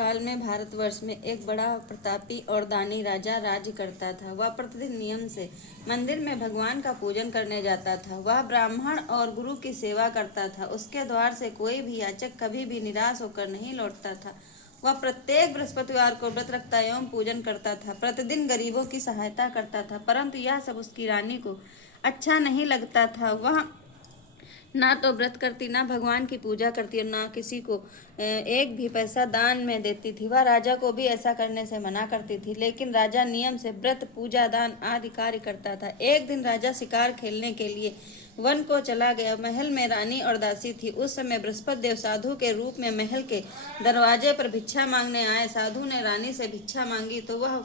काल में भारतवर्ष में एक बड़ा प्रतापी और दानी राजा राज्य करता था। वह प्रतिदिन नियम से मंदिर में भगवान का पूजन करने जाता था। वह ब्राह्मण और गुरु की सेवा करता था। उसके द्वार से कोई भी याचक कभी भी निराश होकर नहीं लौटता था। वह प्रत्येक बृहस्पतिवार को व्रत रखता एवं पूजन करता था। प्रतिदिन गरीबों की सहायता करता था, परंतु यह सब उसकी रानी को अच्छा नहीं लगता था। वह ना तो व्रत करती, ना भगवान की पूजा करती और ना किसी को एक भी पैसा दान में देती थी। वह राजा को भी ऐसा करने से मना करती थी, लेकिन राजा नियम से व्रत, पूजा, दान आदि कार्य करता था। एक दिन राजा शिकार खेलने के लिए वन को चला गया। महल में रानी और दासी थी। उस समय बृहस्पति देव साधु के रूप में महल के दरवाजे पर भिक्षा मांगने आए। साधु ने रानी से भिक्षा मांगी तो वह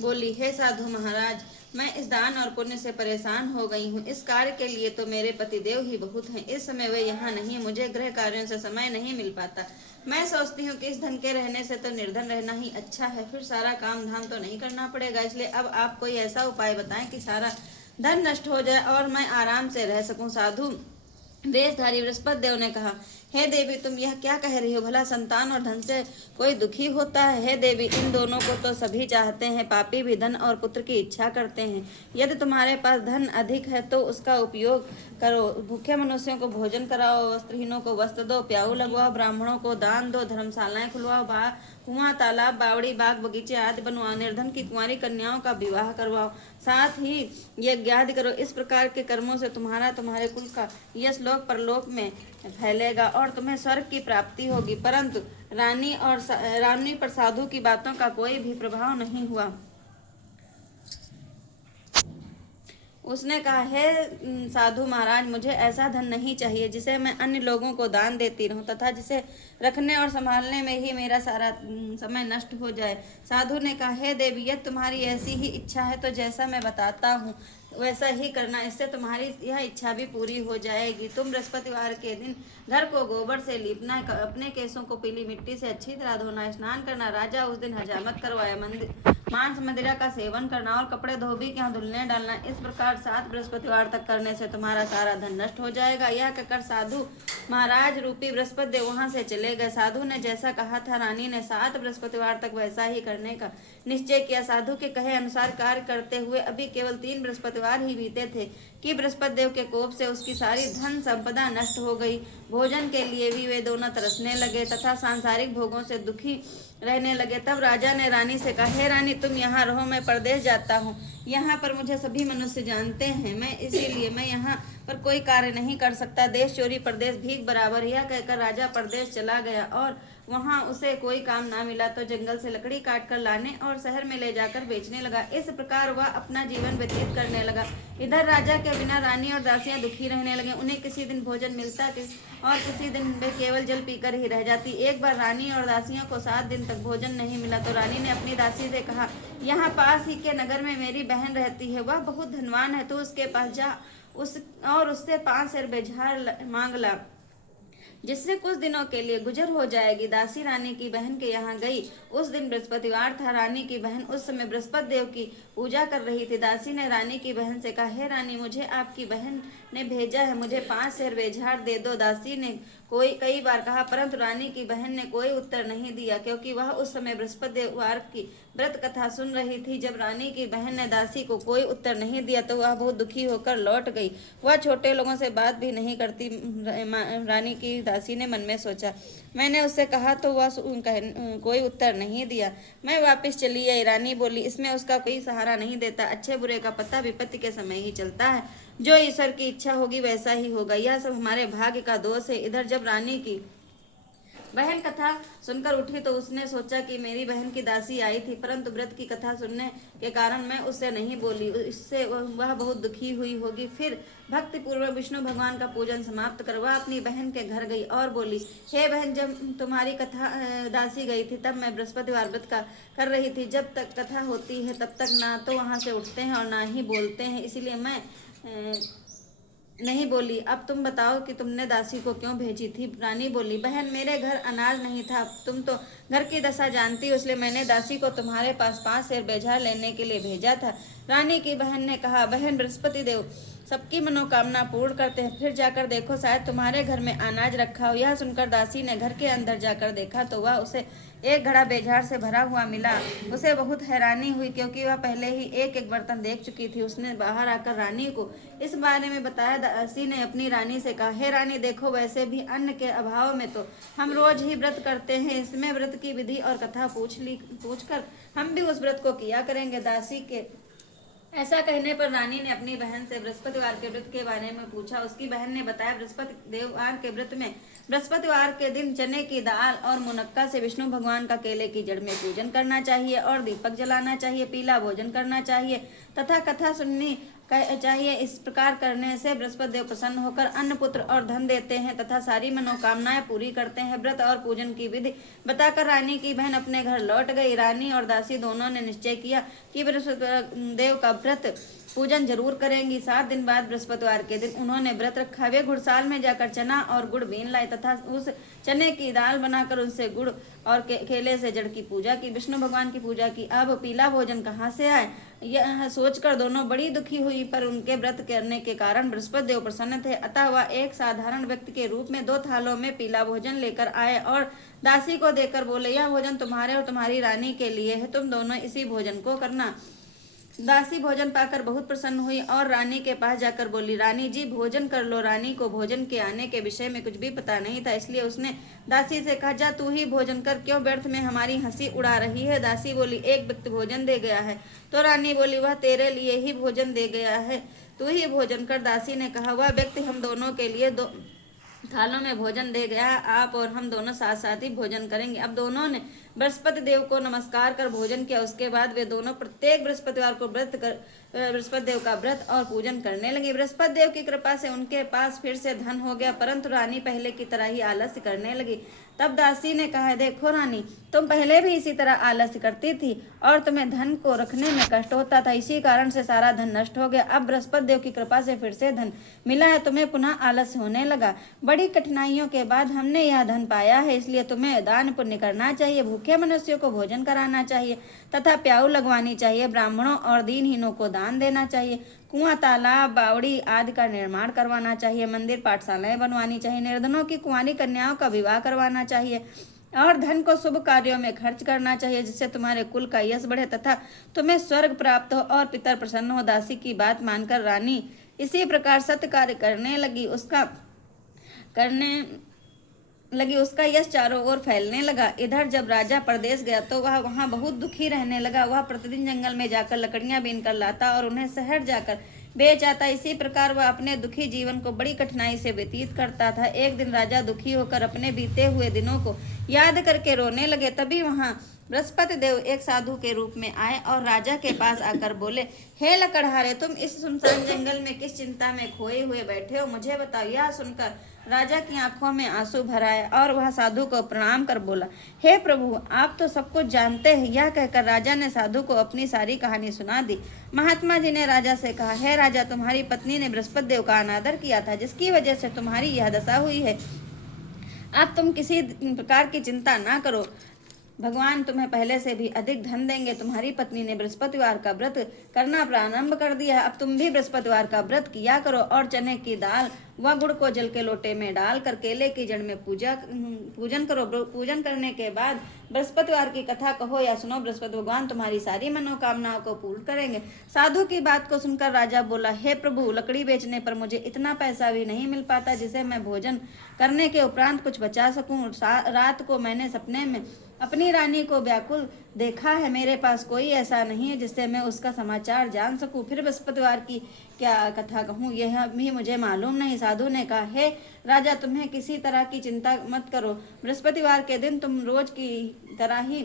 बोली, हे साधु महाराज, मैं इस दान और पुण्य से परेशान हो गई हूँ। इस कार्य के लिए तो मेरे पतिदेव ही बहुत हैं। इस समय वे यहाँ नहीं, मुझे गृह कार्यों से समय नहीं मिल पाता। मैं सोचती हूँ कि इस धन के रहने से तो निर्धन रहना ही अच्छा है, फिर सारा काम धाम तो नहीं करना पड़ेगा। इसलिए अब आप कोई ऐसा उपाय बताएं कि सारा धन नष्ट हो जाए और मैं आराम से रह सकूं। साधु वेशधारी बृहस्पति देव ने कहा, हे देवी, तुम यह क्या कह रही हो? भला संतान और धन से कोई दुखी होता है? हे देवी, इन दोनों को तो सभी चाहते हैं। पापी भी धन और पुत्र की इच्छा करते हैं। यदि तुम्हारे पास धन अधिक है तो उसका उपयोग करो। भूखे मनुष्यों को भोजन कराओ, वस्त्रहीनों को वस्त्र दो, प्याऊ लगवाओ, ब्राह्मणों को दान दो, धर्मशालाएं खुलवाओ, कुआं, तालाब, बावड़ी, बाग बगीचे आदि बनवाओ, निर्धन की कुंवारी कन्याओं का विवाह करवाओ, साथ ही यज्ञ आदि करो। इस प्रकार के कर्मों से तुम्हारे कुल का यश लोक परलोक में फैलेगा और तुम्हें स्वर्ग की प्राप्ति होगी। परंतु रानी पर साधु की बातों का कोई भी प्रभाव नहीं हुआ। उसने कहा, हे साधु महाराज, मुझे ऐसा धन नहीं चाहिए जिसे मैं अन्य लोगों को दान देती रहूं तथा जिसे रखने और संभालने में ही मेरा सारा समय नष्ट हो जाए। साधु ने कहा, हे देवी, यदि तुम्हारी ऐसी ही इच्छा है तो जैसा मैं बताता हूँ वैसा ही करना। इससे तुम्हारी यह इच्छा भी पूरी हो जाएगी। तुम बृहस्पतिवार के दिन घर को गोबर से लीपना, अपने केसों को पीली मिट्टी से अच्छी तरह धोना, स्नान करना। राजा उस दिन हजामत करवाया, मांस मदिरा का सेवन करना और कपड़े धोबी के यहाँ धुलने डालना। इस प्रकार 7 बृहस्पतिवार तक करने से तुम्हारा सारा धन नष्ट हो जाएगा। यह कहकर साधु महाराज रूपी बृहस्पति देव वहां से चले गए। साधु ने जैसा कहा था, रानी ने 7 बृहस्पतिवार तक वैसा ही करने का निश्चय किया। साधु के कहे अनुसार कार्य करते हुए अभी केवल 3 बृहस्पतिवार ही बीते थे कि बृहस्पति देव के कोप से उसकी सारी धन संपदा नष्ट हो गई। भोजन के लिए भी वे दोनों तरसने लगे तथा सांसारिक भोगों से दुखी रहने लगे। तब राजा ने रानी से कहा, हे रानी, तुम यहाँ रहो, मैं परदेश जाता हूँ। यहाँ पर मुझे सभी मनुष्य जानते हैं, इसीलिए मैं यहाँ पर कोई कार्य नहीं कर सकता। देश चोरी परदेश भीख बराबर। यह कहकर राजा परदेश चला गया और वहां उसे कोई काम ना मिला तो जंगल से लकड़ी काट कर लाने और शहर में ले जाकर बेचने लगा। इस प्रकार वह अपना जीवन व्यतीत करने लगा। इधर राजा के बिना रानी और दासियां दुखी रहने लगे। उन्हें किसी दिन भोजन मिलता और किसी दिन वे केवल जल पीकर ही रह जाती। एक बार रानी और दासियों को 7 दिन तक भोजन नहीं मिला तो रानी ने अपनी दासी से कहा, यहाँ पास ही के नगर में मेरी बहन रहती है, वह बहुत धनवान है, तो उसके पास जा उससे 5 सेर बेझाड़ मांग ला, जिससे कुछ दिनों के लिए गुजर हो जाएगी। दासी रानी की बहन के यहाँ गई। उस दिन बृहस्पतिवार था। रानी की बहन उस समय बृहस्पति देव की पूजा कर रही थी। दासी ने रानी की बहन से कहा, हे रानी, मुझे आपकी बहन ने भेजा है, मुझे 5 सेर बेझाड़ दे दो। दासी ने कई बार कहा, परंतु रानी की बहन ने कोई उत्तर नहीं दिया, क्योंकि वह उस समय बृहस्पतिवार की व्रत कथा सुन रही थी। जब रानी की बहन ने दासी को कोई उत्तर नहीं दिया तो वह बहुत दुखी होकर लौट गई। वह छोटे लोगों से बात भी नहीं करती। रानी की दासी ने मन में सोचा, मैंने उससे कहा तो वह कोई उत्तर नहीं दिया, मैं वापस चली आई। रानी बोली, इसमें उसका कोई सहारा नहीं देता। अच्छे बुरे का पता विपत्ति के समय ही चलता है। जो ईश्वर की इच्छा होगी वैसा ही होगा। यह सब हमारे भाग्य का दोष है। इधर जब रानी की बहन कथा सुनकर उठी तो उसने सोचा कि मेरी बहन की दासी आई थी, परंतु व्रत की कथा सुनने के कारण मैं उससे नहीं बोली, इससे वह बहुत दुखी हुई होगी। फिर भक्ति पूर्वक विष्णु भगवान का पूजन समाप्त कर वह अपनी बहन के घर गई और बोली, हे बहन, जब तुम्हारी कथा दासी गई थी तब मैं बृहस्पतिवार व्रत का कर रही थी। जब तक कथा होती है तब तक ना तो वहाँ से उठते हैं और ना ही बोलते हैं, इसलिए मैं नहीं बोली। अब तुम बताओ कि तुमने दासी को क्यों भेजी थी? रानी बोली, बहन, मेरे घर अनाज नहीं था, तुम तो घर की दशा जानती हो, इसलिए मैंने दासी को तुम्हारे पास 5 सेर बेझाड़ लेने के लिए भेजा था। रानी की बहन ने कहा, बहन, बृहस्पति देव सबकी मनोकामना पूर्ण करते हैं, फिर जाकर देखो, शायद तुम्हारे घर में अनाज रखा हो। यह सुनकर दासी ने घर के अंदर जाकर देखा तो वह उसे एक घड़ा बेझाड़ से भरा हुआ मिला। उसे बहुत हैरानी हुई, क्योंकि वह पहले ही एक एक बर्तन देख चुकी थी। उसने बाहर आकर रानी को इस बारे में बताया। दासी ने अपनी रानी से कहा, हे रानी, देखो, वैसे भी अन्न के अभाव में तो हम रोज ही व्रत करते हैं। इसमें व्रत की विधि और कथा पूछकर हम भी उस व्रत को किया करेंगे। दासी के ऐसा कहने पर रानी ने अपनी बहन से बृहस्पतिवार के व्रत के बारे में पूछा। उसकी बहन ने बताया, बृहस्पतिवार के व्रत में बृहस्पतिवार के दिन चने की दाल और मुनक्का से विष्णु भगवान का केले की जड़ में पूजन करना चाहिए और दीपक जलाना चाहिए, पीला भोजन करना चाहिए तथा कथा सुननी चाहिए। इस प्रकार करने से बृहस्पति देव प्रसन्न होकर अन्न, पुत्र और धन देते हैं तथा सारी मनोकामनाएं पूरी करते हैं। व्रत और पूजन की विधि बताकर रानी की बहन अपने घर लौट गई। रानी और दासी दोनों ने निश्चय किया कि बृहस्पति देव का व्रत पूजन जरूर करेंगी। 7 दिन बाद बृहस्पतिवार के दिन उन्होंने व्रत रखा। वे घुड़साल में जाकर चना और गुड़ बीन लाए तथा उस चने की दाल बनाकर उनसे गुड़ और केले से जड़ की पूजा की, विष्णु भगवान की पूजा की। अब पीला भोजन कहाँ से आए, यह सोचकर दोनों बड़ी दुखी हुई, पर उनके व्रत करने के कारण बृहस्पति देव प्रसन्न थे। अतः वह एक साधारण व्यक्ति के रूप में 2 थालों में पीला भोजन लेकर आए और दासी को देकर बोले, यह भोजन तुम्हारे और तुम्हारी रानी के लिए है, तुम दोनों इसी भोजन को करना। दासी भोजन पाकर बहुत प्रसन्न हुई और रानी के पास जाकर बोली, रानी जी, भोजन कर लो। रानी को भोजन के आने के विषय में कुछ भी पता नहीं था, इसलिए उसने दासी से कहा, जा तू ही भोजन कर, क्यों व्यर्थ में हमारी हंसी उड़ा रही है। दासी बोली, एक व्यक्ति भोजन दे गया है। तो रानी बोली, वह तेरे लिए ही भोजन दे गया है, तू ही भोजन कर। दासी ने कहा, वह व्यक्ति हम दोनों के लिए 2 थालों में भोजन दे गया, आप और हम दोनों साथ साथ ही भोजन करेंगे। अब दोनों ने बृहस्पति देव को नमस्कार कर भोजन किया। उसके बाद वे दोनों प्रत्येक बृहस्पतिवार को बृहस्पति देव का व्रत और पूजन करने लगे। बृहस्पति देव की कृपा से उनके पास फिर से धन हो गया, परंतु रानी पहले की तरह ही आलस्य करने लगी। तब दासी ने कहा, देखो रानी, तुम पहले भी इसी तरह आलस्य करती थी और तुम्हें धन को रखने में कष्ट होता था, इसी कारण से सारा धन नष्ट हो गया। अब बृहस्पति देव की कृपा से फिर से धन मिला है, तुम्हें पुनः आलस्य होने लगा। बड़ी कठिनाइयों के बाद हमने यह धन पाया है, इसलिए तुम्हें दान पुण्य करना चाहिए, भूखे मनुष्यों को भोजन कराना चाहिए तथा प्याऊ लगवानी चाहिए, ब्राह्मणों और दीनहीनों को दान देना चाहिए, कुआं, तालाब, बावड़ी आदि का निर्माण करवाना चाहिए, मंदिर, पाठशालाएं बनवानी चाहिए, निर्धनों की कुंवारी कन्याओं का विवाह करवाना चाहिए और धन को शुभ कार्यों में खर्च करना चाहिए, जिससे तुम्हारे कुल का यश बढ़े तथा तुम्हें स्वर्ग प्राप्त हो और पितर प्रसन्न हो। दासी की बात मानकर रानी इसी प्रकार सत्य कार्य करने लगी। उसका यश चारों ओर फैलने लगा। इधर जब राजा परदेश गया तो वह वहां बहुत दुखी रहने लगा। वह प्रतिदिन जंगल में जाकर लकड़ियां बीन कर लाता और उन्हें शहर जाकर बेच आता। इसी प्रकार वह अपने दुखी जीवन को बड़ी कठिनाई से व्यतीत करता था। एक दिन राजा दुखी होकर अपने बीते हुए दिनों को याद करके रोने लगे। तभी वहां बृहस्पति देव एक साधु के रूप में आए और राजा के पास आकर बोले, हे लकड़हारे, तुम इस सुनसान जंगल में किस चिंता में खोए हुए बैठे हो, मुझे बताओ। यह सुनकर राजा की आंखों में आंसू भर आए और वह साधु को प्रणाम कर बोला, हे प्रभु, आप तो सब कुछ जानते हैं। यह कहकर राजा ने साधु को अपनी सारी कहानी सुना दी। महात्मा जी ने राजा से कहा, हे राजा, तुम्हारी पत्नी ने बृहस्पति देव का अनादर किया था, जिसकी वजह से तुम्हारी यह दशा हुई है। अब तुम किसी प्रकार की चिंता ना करो, भगवान तुम्हें पहले से भी अधिक धन देंगे। तुम्हारी पत्नी ने बृहस्पतिवार का व्रत करना प्रारंभ कर दिया है। अब तुम भी बृहस्पतिवार का व्रत किया करो और चने की दाल व गुड़ को जल के लोटे में डालकर केले की जड़ में पूजन करो। पूजन करने के बाद बृहस्पतिवार की कथा कहो या सुनो, बृहस्पति भगवान तुम्हारी सारी मनोकामनाओं को पूर्ण करेंगे। साधु की बात को सुनकर राजा बोला, हे प्रभु, लकड़ी बेचने पर मुझे इतना पैसा भी नहीं मिल पाता जिसे मैं भोजन करने के उपरांत कुछ बचा सकूं। रात को मैंने सपने में अपनी रानी को व्याकुल देखा है। मेरे पास कोई ऐसा नहीं है जिससे मैं उसका समाचार जान सकूं। फिर बृहस्पतिवार की क्या कथा कहूँ, यह भी मुझे मालूम नहीं। साधु ने कहा, हे राजा, तुम्हें किसी तरह की चिंता मत करो। बृहस्पतिवार के दिन तुम रोज की तरह ही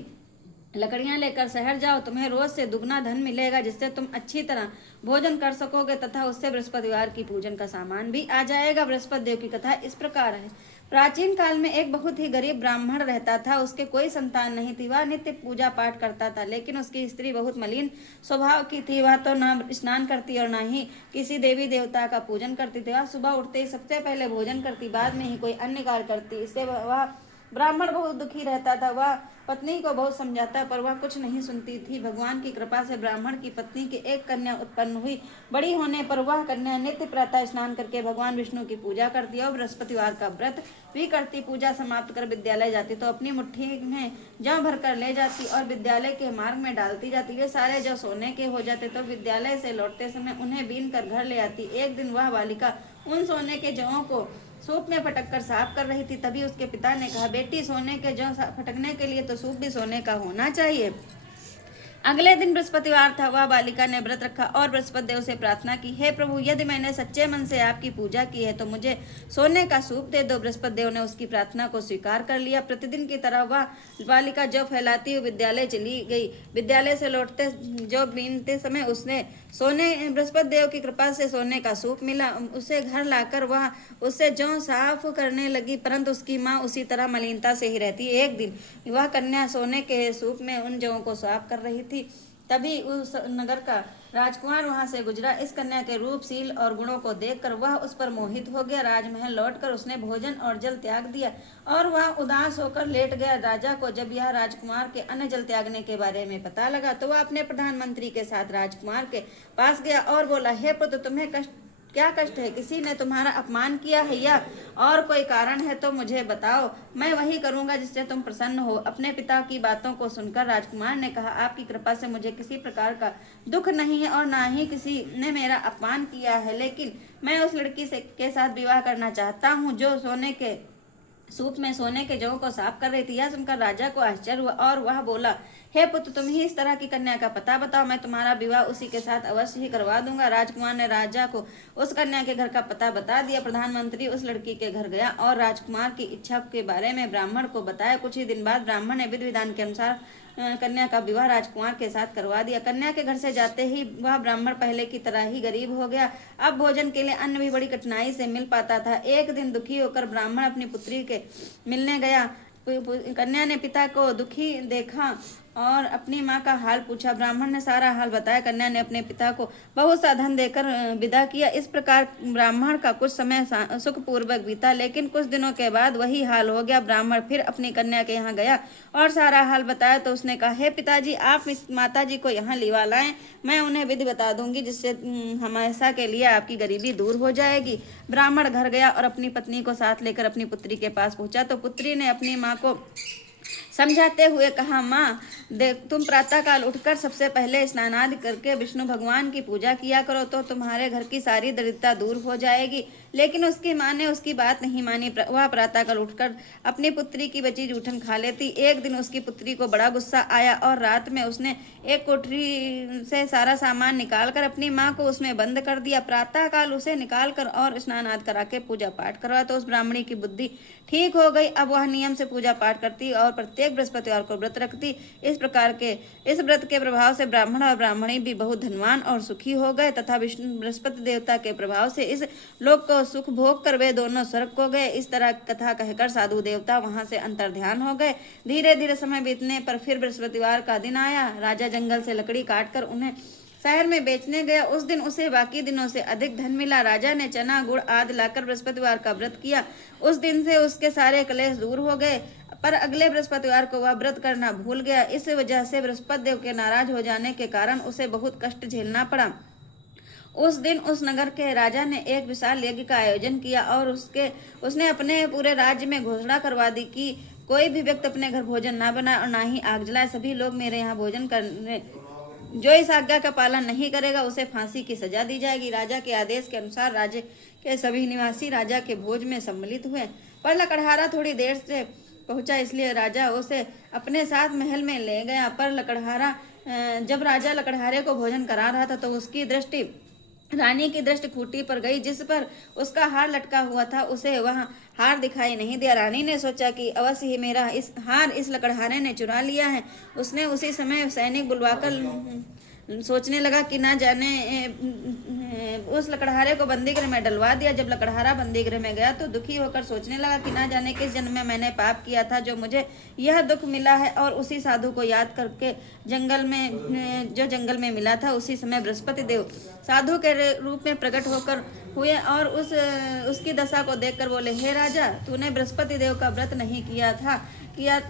लकड़ियां लेकर शहर जाओ। तुम्हें रोज से दुगना धन मिलेगा, जिससे तुम अच्छी तरह भोजन कर सकोगे तथा उससे बृहस्पतिवार की पूजन का सामान भी आ जाएगा। बृहस्पति देव की कथा इस प्रकार है। प्राचीन काल में एक बहुत ही गरीब ब्राह्मण रहता था। उसके कोई संतान नहीं थी। वह नित्य पूजा पाठ करता था, लेकिन उसकी स्त्री बहुत मलिन स्वभाव की थी। वह तो न स्नान करती और न ही किसी देवी देवता का पूजन करती थी। वह सुबह उठते ही सबसे पहले भोजन करती, बाद में ही कोई अन्य कार्य करती। इससे वह ब्राह्मण बहुत दुखी रहता था। वह पत्नी को बहुत समझाता पर वह कुछ नहीं सुनती थी। भगवान की कृपा से ब्राह्मण की पत्नी की एक कन्या उत्पन्न हुई। बड़ी होने पर वह कन्या नित्य प्रातः स्नान करके भगवान विष्णु की पूजा करती और बृहस्पतिवार का व्रत भी करती। पूजा समाप्त कर विद्यालय जाती तो अपनी मुट्ठी में जौ भर कर ले जाती और विद्यालय के मार्ग में डालती जाती। वे सारे जौ सोने के हो जाते तो विद्यालय से लौटते समय उन्हें बीन कर घर ले आती। एक दिन वह बालिका उन सोने के जौं को सूप में फटक कर साफ कर रही थी। तभी उसके पिता ने कहा, बेटी, सोने के जौ फटकने के लिए तो सूप भी सोने का होना चाहिए। अगले दिन बृहस्पतिवार था। वह बालिका ने व्रत रखा और बृहस्पति देव से प्रार्थना की, हे प्रभु, यदि मैंने सच्चे मन से आपकी पूजा की है तो मुझे सोने का सूप दे दो। बृहस्पति देव ने उसकी प्रार्थना को स्वीकार कर लिया। प्रतिदिन की तरह वह बालिका जौ फैलाती हुई विद्यालय चली गई। विद्यालय से लौटते जौ बीनते समय उसने बृहस्पति देव की कृपा से सोने का सूप मिला। उसे घर लाकर वह उससे जौ साफ करने लगी, परंतु उसकी माँ उसी तरह मलिनता से ही रहती। एक दिन वह कन्या सोने के सूप में उन जौं को साफ कर रही थी। तभी उस नगर का राजकुमार वहां से गुजरा। इस कन्या के रूप, शील और गुणों को देखकर वह उस पर मोहित हो गया। राजमहल लौटकर उसने भोजन और जल त्याग दिया और वह उदास होकर लेट गया। राजा को जब यह राजकुमार के अन्न जल त्यागने के बारे में पता लगा तो वह अपने प्रधानमंत्री के साथ राजकुमार के पास गया और बोला, हे पुत्र, तुम्हें क्या कष्ट है? किसी ने तुम्हारा अपमान किया है या और कोई कारण है तो मुझे बताओ, मैं वही करूंगा जिससे तुम प्रसन्न हो। अपने पिता की बातों को सुनकर राजकुमार ने कहा, आपकी कृपा से मुझे किसी प्रकार का दुख नहीं है और ना ही किसी ने मेरा अपमान किया है, लेकिन मैं उस लड़की के साथ विवाह करना चाहता हूँ जो सोने के सूप में सोने के जौ को साफ कर रही थी। यह सुनकर राजा को आश्चर्य हुआ और वह बोला, हे पुत्र, तुम ही इस तरह की कन्या का पता बताओ, मैं तुम्हारा विवाह उसी के साथ अवश्य ही करवा दूंगा। राजकुमार ने राजा को उस कन्या के घर का पता बता दिया। प्रधानमंत्री उस लड़की के घर गया और राजकुमार की इच्छा के बारे में ब्राह्मण को बताया। कुछ ही दिन बाद ब्राह्मण ने विधि विधान के अनुसार कन्या का विवाह राजकुमार के साथ करवा दिया। कन्या के घर से जाते ही वह ब्राह्मण पहले की तरह ही गरीब हो गया। अब भोजन के लिए अन्न भी बड़ी कठिनाई से मिल पाता था। एक दिन दुखी होकर ब्राह्मण अपनी पुत्री के मिलने गया। कन्या ने पिता को दुखी देखा और अपनी माँ का हाल पूछा। ब्राह्मण ने सारा हाल बताया। कन्या ने अपने पिता को बहुत सा धन देकर विदा किया। इस प्रकार ब्राह्मण का कुछ समय सुखपूर्वक बीता, लेकिन कुछ दिनों के बाद वही हाल हो गया। ब्राह्मण फिर अपनी कन्या के यहाँ गया और सारा हाल बताया तो उसने कहा, हे पिताजी, आप माताजी को यहाँ लिवा लाएं, मैं उन्हें विधि बता दूंगी जिससे हमेशा के लिए आपकी गरीबी दूर हो जाएगी। ब्राह्मण घर गया और अपनी पत्नी को साथ लेकर अपनी पुत्री के पास पहुंचा तो पुत्री ने अपनी माँ को समझाते हुए कहा, माँ, देख, तुम प्रातःकाल उठकर सबसे पहले स्नानादि करके विष्णु भगवान की पूजा किया करो तो तुम्हारे घर की सारी दरिद्रता दूर हो जाएगी। लेकिन उसकी माँ ने उसकी बात नहीं मानी। वह प्रातःकाल उठकर अपनी पुत्री की बची जूठन खा लेती। एक दिन उसकी पुत्री को बड़ा गुस्सा आया और रात में उसने एक कोठरी से सारा सामान निकालकर अपनी माँ को उसमें बंद कर दिया। प्रातःकाल उसे निकालकर और स्नान आदि करा के पूजा पाठ करवा तो उस ब्राह्मणी की बुद्धि ठीक हो गई। अब वह नियम से पूजा पाठ करती और प्रत्येक बृहस्पतिवार को व्रत रखती। इस व्रत के प्रभाव से ब्राह्मण और ब्राह्मणी भी बहुत धनवान और सुखी हो गए तथा विष्णु बृहस्पति देवता के प्रभाव से इस लोक को सुख भोग कर वे दोनों स्वर्ग को गए। इस तरह कथा कहकर साधु देवता वहां से अंतर्ध्यान हो गए। धीरे धीरे समय बीतने पर फिर बृहस्पतिवार का दिन आया। राजा जंगल से लकड़ी काटकर उन्हें शहर में बेचने गया। उस दिन उसे बाकी दिनों से अधिक धन मिला। राजा ने चना, गुड़ आदि लाकर बृहस्पतिवार का व्रत किया। उस दिन से उसके सारे क्लेश दूर हो गए, पर अगले बृहस्पतिवार को वह व्रत करना भूल गया। इस वजह से बृहस्पति देव के नाराज हो जाने के कारण उसे बहुत कष्ट झेलना पड़ा। उस दिन उस नगर के राजा ने एक विशाल यज्ञ का आयोजन किया और उसने अपने पूरे राज्य में घोषणा करवा दी कि कोई भी व्यक्ति अपने घर भोजन ना बनाए और ना ही आग जलाए। सभी लोग मेरे यहाँ भोजन करने जो इस आज्ञा का पालन नहीं करेगा उसे फांसी की सजा दी जाएगी। राजा के आदेश के अनुसार राज्य के सभी निवासी राजा के भोज में सम्मिलित हुए, पर लकड़हारा थोड़ी देर से पहुंचा, इसलिए राजा उसे अपने साथ महल में ले गया। पर जब राजा लकड़हारे को भोजन करा रहा था तो उसकी दृष्टि रानी की दृष्टि खूंटी पर गई जिस पर उसका हार लटका हुआ था। उसे वह हार दिखाई नहीं दिया। रानी ने सोचा कि अवश्य ही मेरा इस लकड़हारे ने चुरा लिया है। उसने उसी समय सैनिक बुलवाकर सोचने लगा कि ना जाने उस लकड़हारे को बंदीगृह में डलवा दिया। जब लकड़हारा बंदीगृह में गया तो दुखी होकर सोचने लगा कि ना जाने किस जन्म में मैंने पाप किया था जो मुझे यह दुख मिला है। और उसी साधु को याद करके जंगल में मिला था उसी समय बृहस्पति देव साधु के रूप में प्रकट हुए और उसकी दशा को देखकर बोले, हे राजा, तूने बृहस्पति देव का व्रत नहीं किया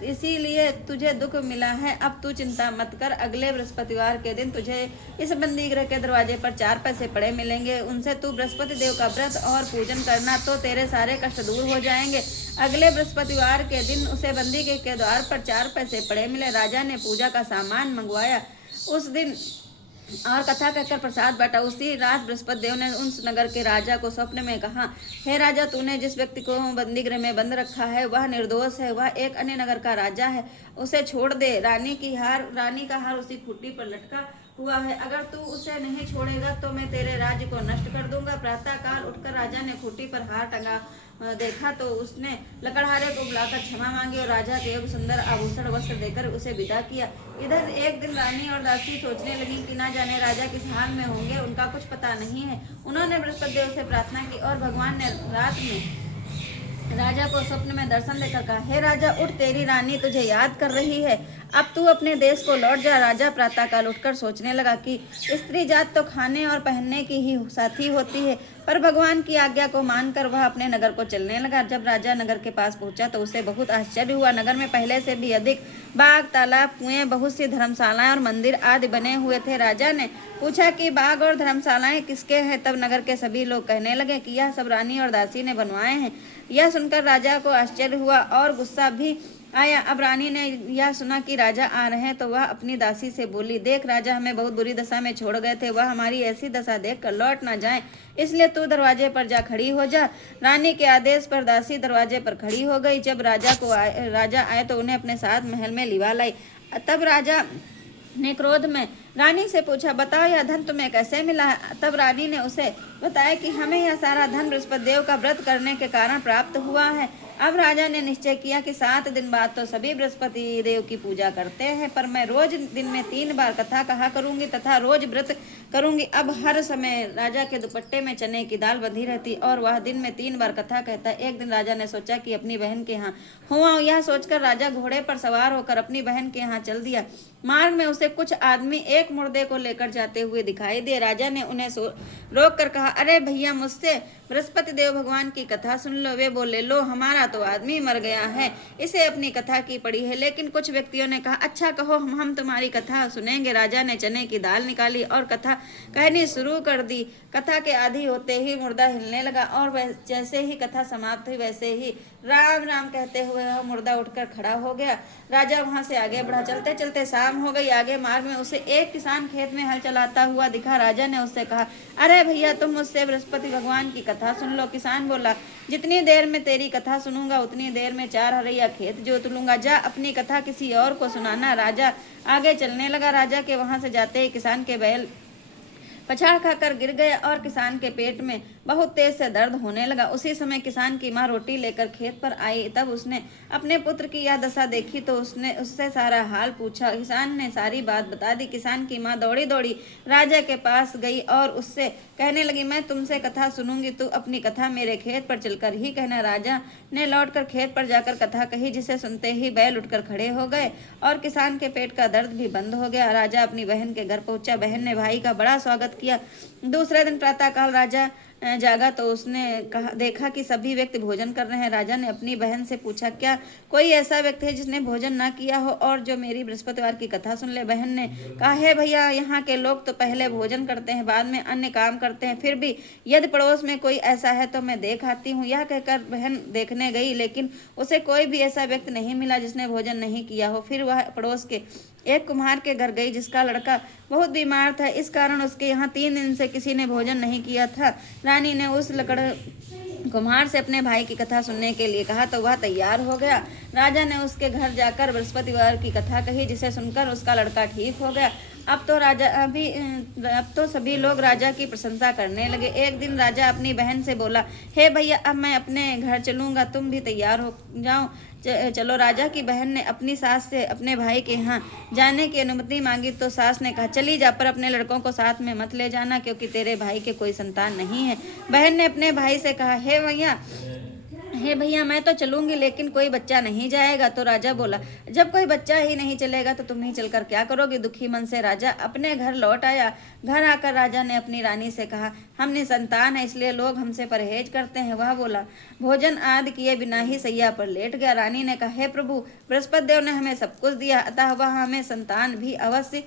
इसीलिए तुझे दुख मिला है। अब तू चिंता मत कर, अगले बृहस्पतिवार के दिन तुझे इस बंदी गृह के दरवाजे पर 4 पैसे पड़े मिलेंगे। उनसे तू बृहस्पति देव का व्रत और पूजन करना, तो तेरे सारे कष्ट दूर हो जाएंगे। अगले बृहस्पतिवार के दिन उसे बंदी के द्वार पर 4 पैसे पड़े मिले। राजा ने पूजा का सामान मंगवाया उस दिन और कथा कहकर प्रसाद बांटा। उसी रात बृहस्पति देव ने उस नगर के राजा को स्वप्न में कहा, हे राजा, तूने जिस व्यक्ति को बंदी गृह में बंद रखा है वह निर्दोष है, वह एक अन्य नगर का राजा है, उसे छोड़ दे। रानी का हार उसी खूंटी पर लटका हुआ है, अगर तू उसे नहीं छोड़ेगा तो मैं तेरे राज्य को नष्ट कर दूंगा। प्रातः काल उठकर राजा ने खूंटी पर हार टंगा देखा तो उसने लकड़हारे को बुलाकर क्षमा मांगी और राजा के योग सुंदर आभूषण वस्त्र देकर उसे विदा किया। इधर एक दिन रानी और दासी सोचने लगी कि ना जाने राजा किस हाल में होंगे, उनका कुछ पता नहीं है। उन्होंने बृहस्पति देव से प्रार्थना की और भगवान ने रात में राजा को स्वप्न में दर्शन देकर कहा, हे राजा, उठ, तेरी रानी तुझे याद कर रही है, अब तू अपने देश को लौट जा। राजा प्रातःकाल उठकर सोचने लगा कि स्त्री जात तो खाने और पहनने की ही साथी होती है, पर भगवान की आज्ञा को मानकर वह अपने नगर को चलने लगा। जब राजा नगर के पास पहुंचा तो उसे बहुत आश्चर्य हुआ। नगर में पहले से भी अधिक बाग, तालाब, कुएं, बहुत सी धर्मशालाएं और मंदिर आदि बने हुए थे। राजा ने पूछा कि बाग और धर्मशालाएं किसके हैं? तब नगर के सभी लोग कहने लगे कि यह सब रानी और दासी ने बनवाए हैं। यह सुनकर राजा को आश्चर्य हुआ और गुस्सा भी आया। अब रानी ने यह सुना कि राजा आ रहे हैं तो वह अपनी दासी से बोली, देख, राजा हमें बहुत बुरी दशा में छोड़ गए थे, वह हमारी ऐसी दशा देखकर लौट ना जाएं, इसलिए तू दरवाजे पर जा खड़ी हो जा। रानी के आदेश पर दासी दरवाजे पर खड़ी हो गई। जब राजा आए तो उन्हें अपने साथ महल में लिवा लाई। तब राजा ने क्रोध में रानी से पूछा, बताओ यह धन तुम्हें कैसे मिला? तब रानी ने उसे बताया कि हमें यह सारा धन बृहस्पति देव का व्रत करने के कारण प्राप्त हुआ है। अब राजा ने निश्चय किया कि 7 दिन बाद तो सभी बृहस्पति देव की पूजा करते हैं, पर मैं रोज दिन में 3 बार कथा कहा करूंगी तथा रोज व्रत करूंगी। अब हर समय राजा के दुपट्टे में चने की दाल बंधी रहती और वह दिन में 3 बार कथा कहता। एक दिन राजा ने सोचा कि अपनी बहन के यहाँ हुआ, यह सोचकर राजा घोड़े पर सवार होकर अपनी बहन के यहाँ चल दिया। मार्ग में उसे कुछ आदमी एक मुर्दे को लेकर जाते हुए दिखाई दिए। राजा ने उन्हें रोक कर कहा, अरे भैया, मुझसे बृहस्पति देव भगवान की कथा सुन लो। वे बोले, लो, हमारा तो आदमी मर गया है, इसे अपनी कथा की पड़ी है। लेकिन कुछ व्यक्तियों ने कहा, अच्छा कहो, हम तुम्हारी कथा सुनेंगे। राजा ने चने की दाल निकाली और कथा कहनी शुरू कर दी। कथा के आधी होते ही मुर्दा हिलने लगा और जैसे ही कथा समाप्त हुई वैसे ही राम राम कहते हुए वह मुर्दा उठकर खड़ा हो गया। राजा वहां से आगे बढ़ा। चलते चलते शाम हो गई। आगे मार्ग में उसे एक किसान खेत में हल चलाता हुआ दिखा। राजा ने उससे कहा, अरे भैया, तुम मुझसे बृहस्पति भगवान की कथा सुन लो। किसान बोला, जितनी देर में तेरी कथा सुनूंगा उतनी देर में 4 हरैया खेत जोत लूंगा, जा अपनी कथा किसी और को सुनाना। राजा आगे चलने लगा। राजा के वहां से जाते ही किसान के बैल पछाड़ खाकर गिर गए और किसान के पेट में बहुत तेज से दर्द होने लगा। उसी समय किसान की माँ रोटी लेकर खेत पर आई। तब उसने अपने पुत्र की यह दशा देखी तो उसने उससे सारा हाल पूछा। किसान ने सारी बात बता दी। किसान की माँ दौड़ी दौड़ी राजा के पास गई और उससे कहने लगी, मैं तुमसे कथा सुनूंगी, तू अपनी कथा मेरे खेत पर चलकर ही कहना। राजा ने लौटकर खेत पर जाकर कथा कही, जिसे सुनते ही बैल उठकर खड़े हो गए और किसान के पेट का दर्द भी बंद हो गया। राजा अपनी बहन के घर पहुंचा। बहन ने भाई का बड़ा स्वागत किया। दूसरे दिन प्रातःकाल राजा जागा तो उसने देखा कि सभी व्यक्ति भोजन कर रहे हैं। राजा ने अपनी बहन से पूछा, क्या कोई ऐसा व्यक्ति है जिसने भोजन ना किया हो और जो मेरी बृहस्पतिवार की कथा सुन ले? बहन ने कहा, है भैया, यहाँ के लोग तो पहले भोजन करते हैं, बाद में अन्य काम करते हैं, फिर भी यदि पड़ोस में कोई ऐसा है तो मैं देख आती हूँ। यह कहकर बहन देखने गई, लेकिन उसे कोई भी ऐसा व्यक्ति नहीं मिला जिसने भोजन नहीं किया हो। फिर वह पड़ोस के एक कुम्हार के घर गई, जिसका लड़का बहुत बीमार था, इस कारण उसके यहाँ 3 दिन से किसी ने भोजन नहीं किया था। रानी ने उस कुम्हार से अपने भाई की कथा सुनने के लिए कहा तो वह तैयार हो गया। राजा ने उसके घर जाकर बृहस्पतिवार की कथा कही, जिसे सुनकर उसका लड़का ठीक हो गया। अब तो सभी लोग राजा की प्रशंसा करने लगे। एक दिन राजा अपनी बहन से बोला, हे भैया, अब मैं अपने घर चलूंगा, तुम भी तैयार हो जाओ। चलो। राजा की बहन ने अपनी सास से अपने भाई के यहाँ जाने की अनुमति मांगी तो सास ने कहा, चली जा, पर अपने लड़कों को साथ में मत ले जाना, क्योंकि तेरे भाई के कोई संतान नहीं है। बहन ने अपने भाई से कहा, हे भैया मैं तो चलूंगी लेकिन कोई बच्चा नहीं जाएगा। तो राजा बोला, जब कोई बच्चा ही नहीं चलेगा तो तुम ही चलकर क्या करोगे। दुखी मन से राजा अपने घर लौट आया। घर आकर राजा ने अपनी रानी से कहा, हम निसंतान है इसलिए लोग हमसे परहेज करते हैं। वह बोला, भोजन आदि किए बिना ही सैया पर लेट गया। रानी ने कहा, हे प्रभु, बृहस्पति देव ने हमें सब कुछ दिया, अतः वह हमें संतान भी अवश्य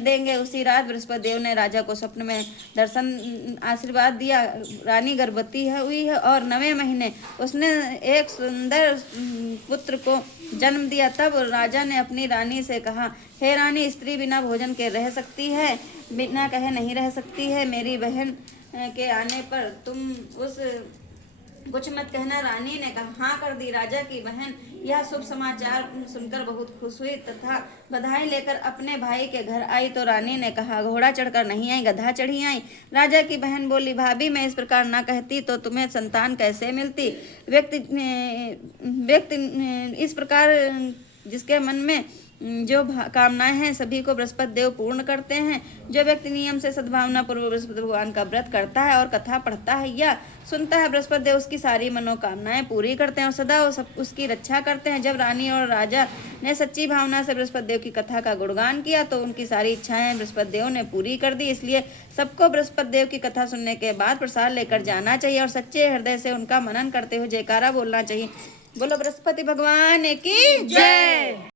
देंगे। उसी रात बृहस्पति देव ने राजा को स्वप्न में दर्शन आशीर्वाद दिया। रानी गर्भवती हुई है और 9वें महीने उसने एक सुंदर पुत्र को जन्म दिया। तब राजा ने अपनी रानी से कहा, हे रानी, स्त्री बिना भोजन के रह सकती है, बिना कहे नहीं रह सकती है। मेरी बहन के आने पर तुम उस कुछ मत कहना। रानी ने कहा, हाँ कर दी। राजा की बहन यह शुभ समाचार सुनकर बहुत खुश हुई तथा बधाई लेकर अपने भाई के घर आई। तो रानी ने कहा, घोड़ा चढ़कर नहीं आई, गधा चढ़ी आई। राजा की बहन बोली, भाभी, मैं इस प्रकार ना कहती तो तुम्हें संतान कैसे मिलती। व्यक्ति इस प्रकार जिसके मन में जो कामनाएं हैं सभी को बृहस्पति देव पूर्ण करते हैं। जो व्यक्ति नियम से सद्भावना पूर्वक बृहस्पति भगवान का व्रत करता है और कथा पढ़ता है या सुनता है, बृहस्पति देव उसकी सारी मनोकामनाएं पूरी करते हैं और सदा उसकी रक्षा करते हैं। जब रानी और राजा ने सच्ची भावना से बृहस्पति देव की कथा का गुणगान किया तो उनकी सारी इच्छाएं बृहस्पति देव ने पूरी कर दी। इसलिए सबको बृहस्पति देव की कथा सुनने के बाद प्रसाद लेकर जाना चाहिए और सच्चे हृदय से उनका मनन करते हुए जयकारा बोलना चाहिए। बोलो बृहस्पति भगवान की जय।